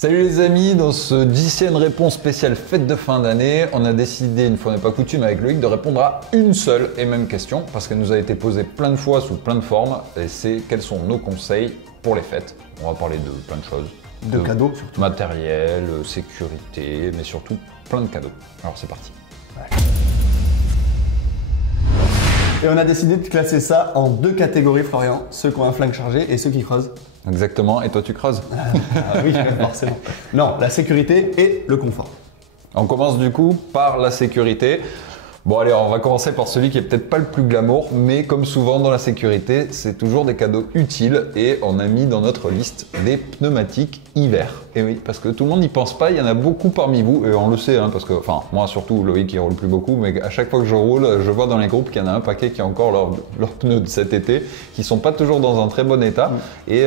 Salut les amis, dans ce 10e réponse spéciale fête de fin d'année, on a décidé, une fois n'est pas coutume avec Loïc, de répondre à une seule et même question, parce qu'elle nous a été posée plein de fois sous plein de formes, et c'est quels sont nos conseils pour les fêtes. On va parler de plein de choses. De cadeaux surtout. Matériel, sécurité, mais surtout plein de cadeaux. Alors c'est parti. Ouais. Et on a décidé de classer ça en deux catégories, Florian. Ceux qui ont un flingue chargé et ceux qui creusent. Exactement, et toi tu creuses? Oui, forcément. Non, la sécurité et le confort. On commence du coup par la sécurité. Bon allez, on va commencer par celui qui est peut-être pas le plus glamour, mais comme souvent dans la sécurité, c'est toujours des cadeaux utiles et on a mis dans notre liste des pneumatiques hiver. Et oui, parce que tout le monde n'y pense pas, il y en a beaucoup parmi vous, et on le sait, hein, parce que, enfin, moi surtout, Loïc qui roule plus beaucoup, mais à chaque fois que je roule, je vois dans les groupes qu'il y en a un paquet qui a encore leurs pneus de cet été, qui sont pas toujours dans un très bon état. Et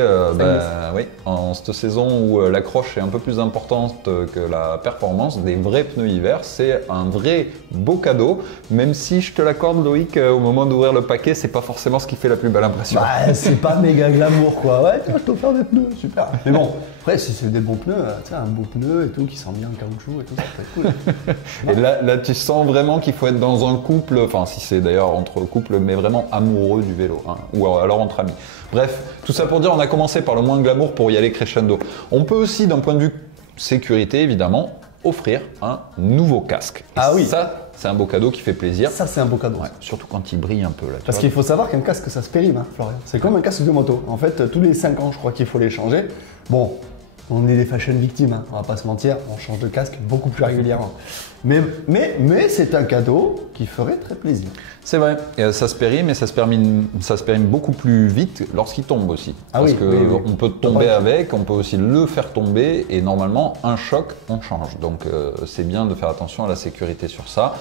oui, en cette saison où l'accroche est un peu plus importante que la performance, des vrais pneus hiver, c'est un vrai beau cadeau. Même si je te l'accorde Loïc, au moment d'ouvrir le paquet, c'est pas forcément ce qui fait la plus belle impression. Bah, c'est pas méga glamour quoi. Ouais, tiens, je t'offre des pneus, super. Mais bon, après, si c'est des bons pneus, tu sais, un beau pneu et tout, qui sent bien le caoutchouc et tout, ça peut être cool. Et là, tu sens vraiment qu'il faut être dans un couple, enfin, si c'est d'ailleurs entre couples, mais vraiment amoureux du vélo, hein, ou alors entre amis. Bref, tout ça pour dire, on a commencé par le moins glamour pour y aller crescendo. On peut aussi, d'un point de vue sécurité, évidemment, offrir un nouveau casque. Et ah oui. Ça, c'est un beau cadeau qui fait plaisir. Ça, c'est un beau cadeau. Ouais, surtout quand il brille un peu. Là, parce qu'il faut savoir qu'un casque, ça se périme, hein, Florian. C'est comme un casque de moto. En fait, tous les 5 ans, je crois qu'il faut les changer. Bon, on est des fashion victimes, hein, on va pas se mentir, on change de casque beaucoup plus régulièrement. Mais c'est un cadeau qui ferait très plaisir. C'est vrai, et ça se périme, et ça se périme beaucoup plus vite lorsqu'il tombe aussi. Ah parce oui, que on peut tomber avec, on peut aussi le faire tomber, et normalement, un choc, on change. Donc c'est bien de faire attention à la sécurité sur ça.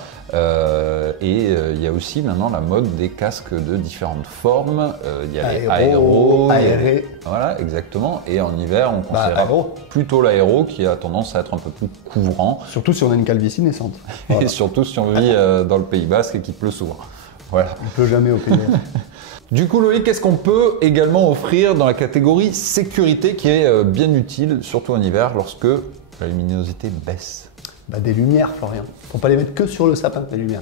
Il y a aussi maintenant la mode des casques de différentes formes. Il y a les aéros. Aérés. Voilà, exactement. Et en hiver, on conseillera plutôt l'aéro qui a tendance à être un peu plus couvrant. Surtout si on a une calvitie naissante. Voilà. Et surtout si on vit dans le Pays Basque et qu'il pleut souvent. Voilà. On ne pleut jamais au Pays Basque. Du coup, Loïc, qu'est-ce qu'on peut également offrir dans la catégorie sécurité qui est bien utile, surtout en hiver, lorsque la luminosité baisse? Bah, des lumières, Florian. Faut pas les mettre que sur le sapin, les lumières.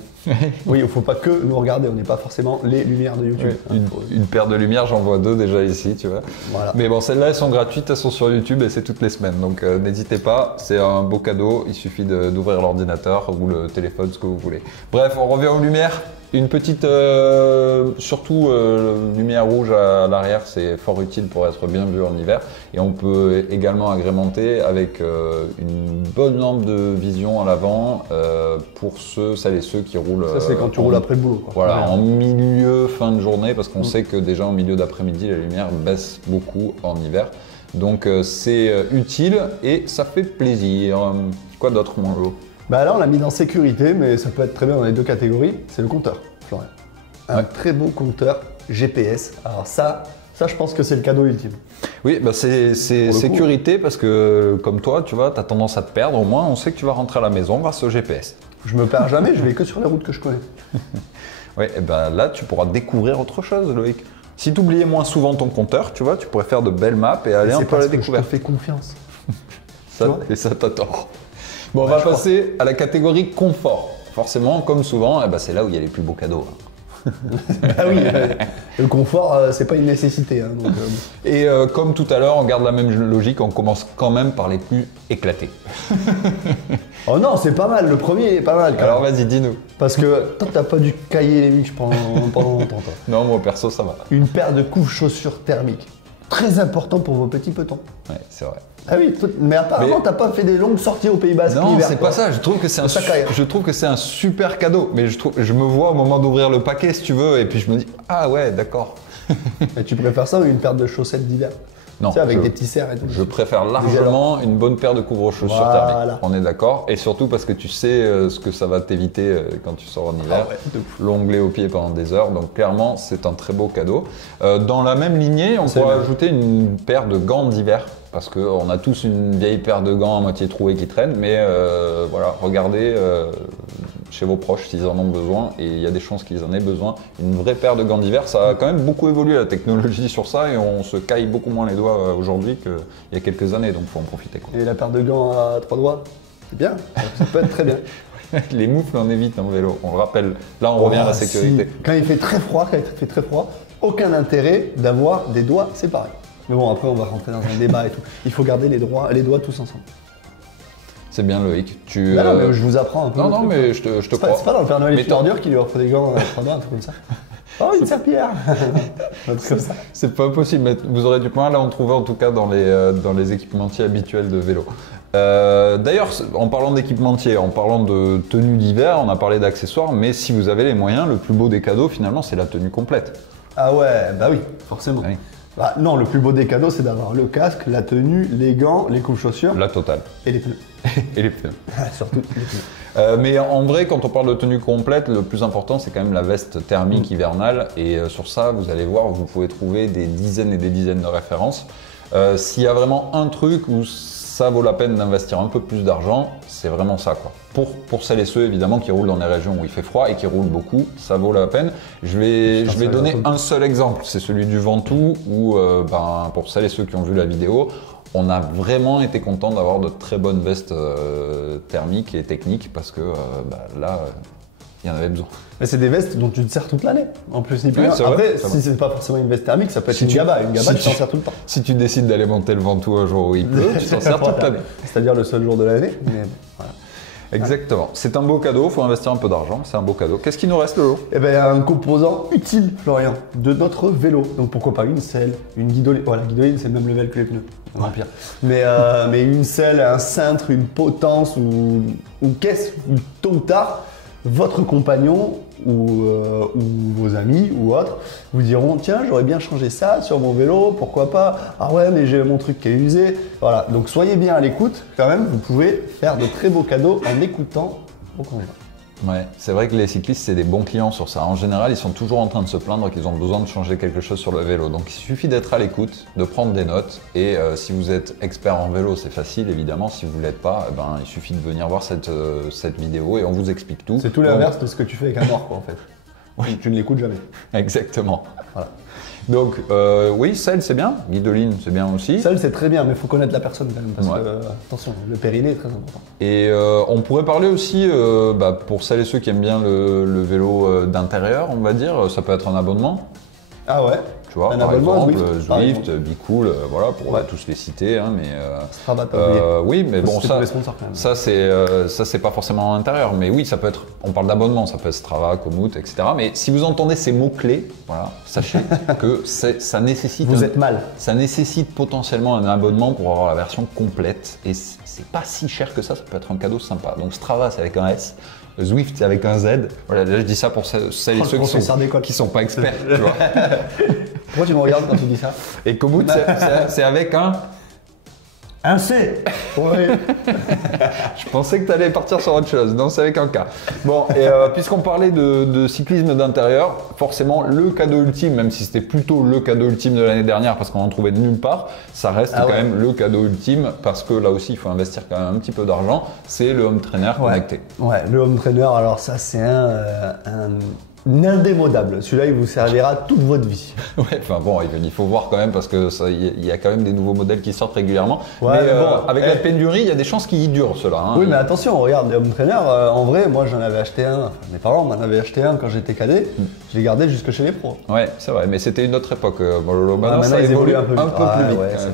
Oui, il faut pas que nous regarder, on n'est pas forcément les lumières de YouTube. Oui, une paire de lumières, j'en vois 2 déjà ici, tu vois. Voilà. Mais bon, celles-là, elles sont gratuites, elles sont sur YouTube et c'est toutes les semaines. Donc n'hésitez pas, c'est un beau cadeau, il suffit d'ouvrir l'ordinateur ou le téléphone, ce que vous voulez. Bref, on revient aux lumières. Une petite, surtout lumière rouge à l'arrière, c'est fort utile pour être bien vu en hiver. Et on peut également agrémenter avec une bonne lampe de vision à l'avant pour celles et ceux qui roulent. Ça, c'est quand tu roules après le boulot, quoi. Voilà, en milieu, fin de journée, parce qu'on sait que déjà en milieu d'après-midi, la lumière baisse beaucoup en hiver. Donc c'est utile et ça fait plaisir. Quoi d'autre, mon lot? Bah là, on l'a mis dans sécurité, mais ça peut être très bien dans les deux catégories. C'est le compteur, Florian. Un très beau compteur GPS. Alors ça, je pense que c'est le cadeau ultime. Oui, bah c'est sécurité parce que comme toi, tu vois, tu as tendance à te perdre. Au moins, on sait que tu vas rentrer à la maison grâce au GPS. Je me perds jamais, je vais que sur les routes que je connais. Oui, et ben là, tu pourras découvrir autre chose, Loïc. Si tu oubliais moins souvent ton compteur, tu vois, tu pourrais faire de belles maps et aller un peu à la découverte. Je te fais confiance. Et ça, t'as tort. Bon, on va passer à la catégorie confort. Forcément, comme souvent, eh ben, c'est là où il y a les plus beaux cadeaux. Ah oui, le confort, c'est pas une nécessité. Hein, donc, Et comme tout à l'heure, on garde la même logique, on commence quand même par les plus éclatés. Oh non, c'est pas mal, le premier est pas mal. Alors vas-y, dis-nous. Parce que toi, t'as pas dû cailler les miches pendant longtemps, toi. Non, moi perso, ça va. Une paire de couches-chaussures thermiques. Très important pour vos petits petons. Ouais, c'est vrai. Ah oui, mais apparemment, t'as pas fait des longues sorties au Pays Basque Non, l'hiver. c'est pas ça. Je trouve que c'est un super cadeau. Mais je me vois au moment d'ouvrir le paquet, si tu veux, et puis je me dis, ah ouais, d'accord. Et tu préfères ça ou une paire de chaussettes d'hiver? Non, tu sais, avec des petits serres et tout. Je préfère largement une bonne paire de couvre-chaussures thermiques. On est d'accord. Et surtout parce que tu sais ce que ça va t'éviter quand tu sors en hiver. Ah ouais, l'onglet au pied pendant des heures. Donc clairement, c'est un très beau cadeau. Dans la même lignée, on pourrait ajouter une paire de gants d'hiver. Parce qu'on a tous une vieille paire de gants à moitié trouée qui traîne. Mais voilà, regardez chez vos proches s'ils en ont besoin, et il y a des chances qu'ils en aient besoin. Une vraie paire de gants d'hiver, ça a quand même beaucoup évolué la technologie sur ça, et on se caille beaucoup moins les doigts aujourd'hui qu'il y a quelques années, donc il faut en profiter, quoi. Et la paire de gants à 3 doigts, c'est bien, ça peut être très bien. Les moufles, on évite en vélo, on le rappelle. Là, on revient à la sécurité. Si. Quand il fait très froid, aucun intérêt d'avoir des doigts séparés. Mais bon, après, on va rentrer dans un débat et tout. Il faut garder les doigts tous ensemble. C'est bien, Loïc. Non, mais je vous apprends un peu. Non, mais je te crois. C'est pas dans le Père Noël et Ordure qui lui offre des gants à 3 doigts, un truc comme ça. Oh, une serpillière. Un truc comme ça. C'est pas possible, mais vous aurez du point. Là, on trouvait en tout cas dans les équipementiers habituels de vélo. D'ailleurs, en parlant d'équipementier, en parlant de tenue d'hiver, on a parlé d'accessoires, mais si vous avez les moyens, le plus beau des cadeaux, finalement, c'est la tenue complète. Ah ouais, bah oui, forcément. Oui. Bah, non, le plus beau des cadeaux, c'est d'avoir le casque, la tenue, les gants, les couches-chaussures. La totale. Et les pneus. Et les pneus. Surtout les pneus. Mais en vrai, quand on parle de tenue complète, le plus important, c'est quand même la veste thermique hivernale. Et sur ça, vous allez voir, vous pouvez trouver des dizaines et des dizaines de références. S'il y a vraiment un truc où ça vaut la peine d'investir un peu plus d'argent, c'est vraiment ça, quoi. Pour celles et ceux évidemment qui roulent dans des régions où il fait froid et qui roulent beaucoup, ça vaut la peine. Je vais donner un seul exemple, c'est celui du Ventoux où pour celles et ceux qui ont vu la vidéo, on a vraiment été content d'avoir de très bonnes vestes thermiques et techniques parce que là, il y en avait besoin. Mais c'est des vestes dont tu te sers toute l'année, en plus ni plus. Ouais, après, si c'est pas forcément une veste thermique, ça peut être une Gaba. Une Gaba, tu t'en sers tout le temps. Si tu décides d'aller monter le Ventoux un jour où il pleut, tu t'en sers toute l'année. C'est-à-dire le seul jour de l'année. Mais voilà. Exactement. C'est un beau cadeau, il faut investir un peu d'argent, c'est un beau cadeau. Qu'est-ce qu'il nous reste, Lolo? Eh bien, un composant utile, Florian, de notre vélo. Donc pourquoi pas une selle, une guidoline. Voilà, la guidoline, c'est le même level que les pneus. Non, pire. Mais une selle, un cintre, une potence ou qu'est-ce, tôt ou tard, votre compagnon ou vos amis ou autres vous diront tiens, j'aurais bien changé ça sur mon vélo, pourquoi pas? Ah ouais, mais j'ai mon truc qui est usé. Voilà, donc soyez bien à l'écoute quand même, vous pouvez faire de très beaux cadeaux en écoutant vos conjoints. Ouais, c'est vrai que les cyclistes, c'est des bons clients sur ça. En général, ils sont toujours en train de se plaindre qu'ils ont besoin de changer quelque chose sur le vélo. Donc il suffit d'être à l'écoute, de prendre des notes. Et si vous êtes expert en vélo, c'est facile évidemment. Si vous ne l'êtes pas, il suffit de venir voir cette vidéo et on vous explique tout. C'est tout l'inverse de ce que tu fais avec un mort, quoi, en fait. Oui. Tu ne l'écoutes jamais. Exactement. Voilà. Donc oui, selle c'est bien, guidoline c'est bien aussi. Selle c'est très bien, mais il faut connaître la personne quand même, parce que attention, le périnée est très important. Et on pourrait parler aussi, pour celles et ceux qui aiment bien le vélo d'intérieur, on va dire, ça peut être un abonnement. Ah ouais. Tu vois, un par exemple, Zwift, Bicool, voilà, pour tous les citer, hein, mais Strava, oui, mais bon, ça c'est c'est pas forcément à l'intérieur, mais oui, ça peut être, on parle d'abonnement, ça peut être Strava, Komoot, etc. Mais si vous entendez ces mots-clés, voilà, sachez que ça nécessite ça nécessite potentiellement un abonnement pour avoir la version complète, et c'est pas si cher que ça peut être un cadeau sympa. Donc Strava, c'est avec un S. Zwift, c'est avec un Z. Voilà, là je dis ça pour celles et ceux qui sont pas experts. Tu vois. Pourquoi tu me regardes quand tu dis ça? Et Komoot, c'est avec un C. Oui. Je pensais que tu allais partir sur autre chose. Non, c'est avec un K. Bon, et puisqu'on parlait de cyclisme d'intérieur, forcément, le cadeau ultime, même si c'était plutôt le cadeau ultime de l'année dernière parce qu'on en trouvait de nulle part, ça reste quand même le cadeau ultime parce que là aussi, il faut investir quand même un petit peu d'argent. C'est le home trainer connecté. Ouais, le home trainer, alors ça, c'est un indémodable. Celui-là, il vous servira toute votre vie. Ouais, enfin bon, il faut voir quand même parce que il y a quand même des nouveaux modèles qui sortent régulièrement. Ouais, mais avec la pénurie, il y a des chances qu'ils durent ceux-là. Hein. Oui, mais attention, regarde, les home trainers, en vrai, moi j'en avais acheté un, mes parents m'en avaient acheté un quand j'étais cadet, je l'ai gardé jusque chez les pros. Ouais, c'est vrai, mais c'était une autre époque. Maintenant, ça évolue un peu plus vite. Ouais, c'est vrai.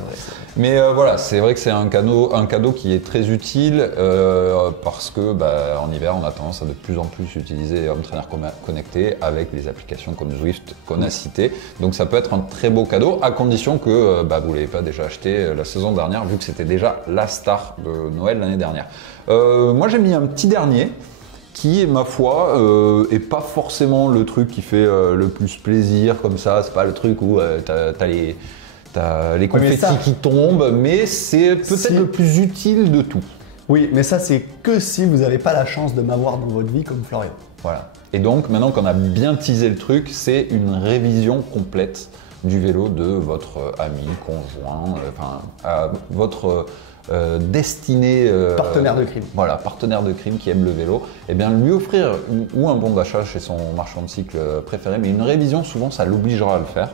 Mais voilà, c'est vrai que c'est un cadeau qui est très utile parce que en hiver, on a tendance à de plus en plus utiliser les home trainers connectés avec les applications comme Zwift qu'on a citées. Donc ça peut être un très beau cadeau à condition que vous ne l'ayez pas déjà acheté la saison dernière vu que c'était déjà la star de Noël l'année dernière. Moi j'ai mis un petit dernier qui, ma foi, est pas forcément le truc qui fait le plus plaisir comme ça. C'est pas le truc où t'as les confettis qui tombent, mais c'est peut-être le plus utile de tout. Oui, mais ça c'est que si vous n'avez pas la chance de m'avoir dans votre vie comme Florian. Voilà. Et donc maintenant qu'on a bien teasé le truc, c'est une révision complète du vélo de votre ami, conjoint, votre destiné... Partenaire de crime. Voilà, partenaire de crime qui aime le vélo, eh bien lui offrir ou un bon d'achat chez son marchand de cycle préféré, mais une révision, souvent, ça l'obligera à le faire.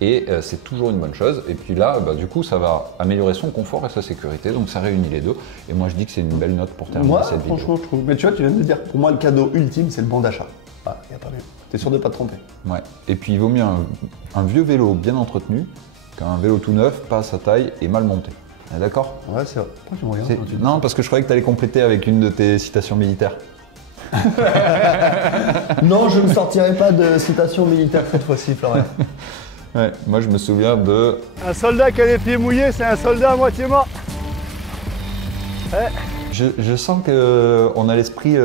Et c'est toujours une bonne chose. Et puis là, du coup, ça va améliorer son confort et sa sécurité. Donc ça réunit les deux. Et moi, je dis que c'est une belle note pour terminer Moi, cette vidéo. franchement, je trouve. Mais tu vois, tu viens de me dire, pour moi, le cadeau ultime, c'est le bon d'achat. Ah, y a pas mieux. T'es sûr de pas te tromper. Ouais. Et puis, il vaut mieux un vieux vélo bien entretenu qu'un vélo tout neuf, pas à sa taille et mal monté. D'accord? Ouais, c'est vrai. Pourquoi tu me regardes quand tu dis Non, parce que je croyais que tu allais compléter avec une de tes citations militaires. Non, je ne sortirai pas de citation militaire cette fois-ci, Florian. Ouais, moi, je me souviens de... Un soldat qui a les pieds mouillés, c'est un soldat à moitié mort. Ouais. Je sens qu'on a l'esprit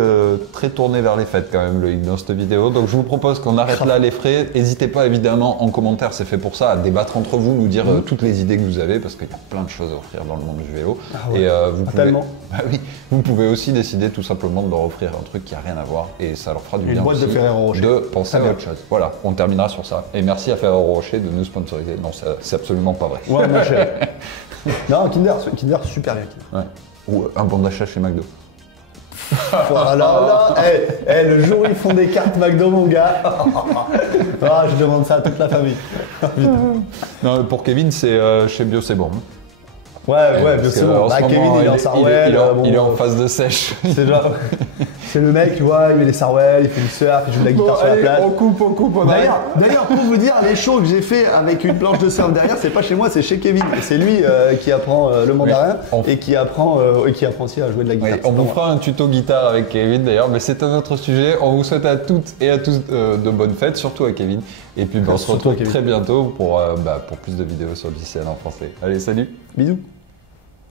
très tourné vers les fêtes quand même, Loïc, dans cette vidéo. Donc je vous propose qu'on arrête là les frais. N'hésitez pas évidemment en commentaire, c'est fait pour ça, à débattre entre vous, nous dire toutes les idées que vous avez, parce qu'il y a plein de choses à offrir dans le monde du vélo. Ah ouais. Et vous pouvez... Tellement. Bah oui, vous pouvez aussi décider tout simplement de leur offrir un truc qui n'a rien à voir et ça leur fera du Une bien boîte de aussi Ferrero Rocher. de penser à Très autre chose. Voilà, on terminera sur ça. Et merci à Ferrero Rocher de nous sponsoriser. Non, c'est absolument pas vrai. Ouais, moi, non, Kinder, super bien. Kinder. Ouais. Ou un bon d'achat chez McDo. Voilà, là, le jour où ils font des cartes McDo, mon gars, ah, je demande ça à toute la famille. Non, pour Kevin, c'est chez Bio, c'est bon. Ouais, bien Parce sûr. que, en ce Kevin, moment, il est en Sarwell. il est en phase de sèche. C'est genre, c'est le mec, tu vois, il met les Sarwell, il fait du surf, il joue de la guitare sur la plage. On coupe, on arrête. D'ailleurs, pour vous dire, les shows que j'ai fait avec une planche de surf derrière, c'est pas chez moi, c'est chez Kevin. C'est lui qui apprend le mandarin et qui apprend aussi à jouer de la guitare. Oui, on vous fera un tuto guitare avec Kevin d'ailleurs, mais c'est un autre sujet. On vous souhaite à toutes et à tous de bonnes fêtes, surtout à Kevin. Et puis on se retrouve très bientôt pour plus de vidéos sur le JCN en français. Allez, salut. Bisous.